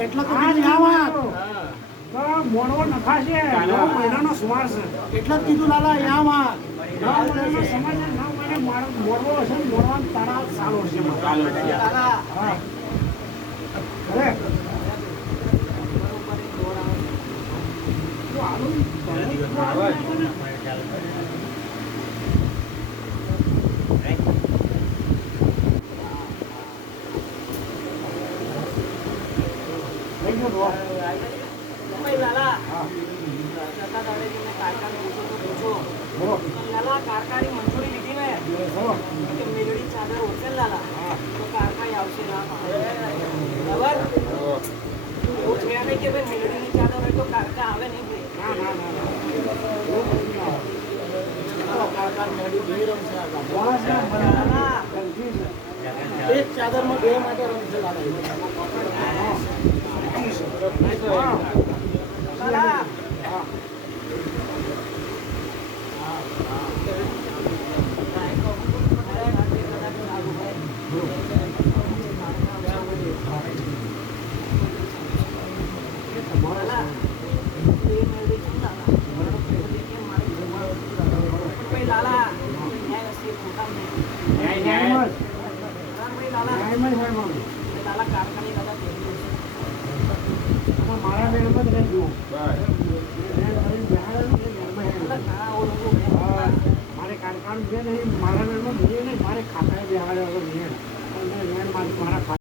એટલો તો મોડવો નખાશે 9 મહિનાનો સુમાર છે એટલે જ કીધું લાલા યામાં 9 મહિનાનો સમાચાર 9 મહિને મોડવો હશે મોડવા તારા સાલો છે લાલા હા અરે તો આલુ કારકાની મંજૂરી લીધી ને મેલડી ચાદર ઓછે લાલા તો કારકા આવશે બરાબર એવું છે નહીં કે ભાઈ મેલડીની ચાદર હોય તો કારકા આવે નહીં એક ચાદરમાં બે માટે રમશે લાલા મારા બેનમાં જ રહેજો મારે કારખાનું છે નહીં મારા બેનમાં નહીં મારે ખાતા બેહાડે મારા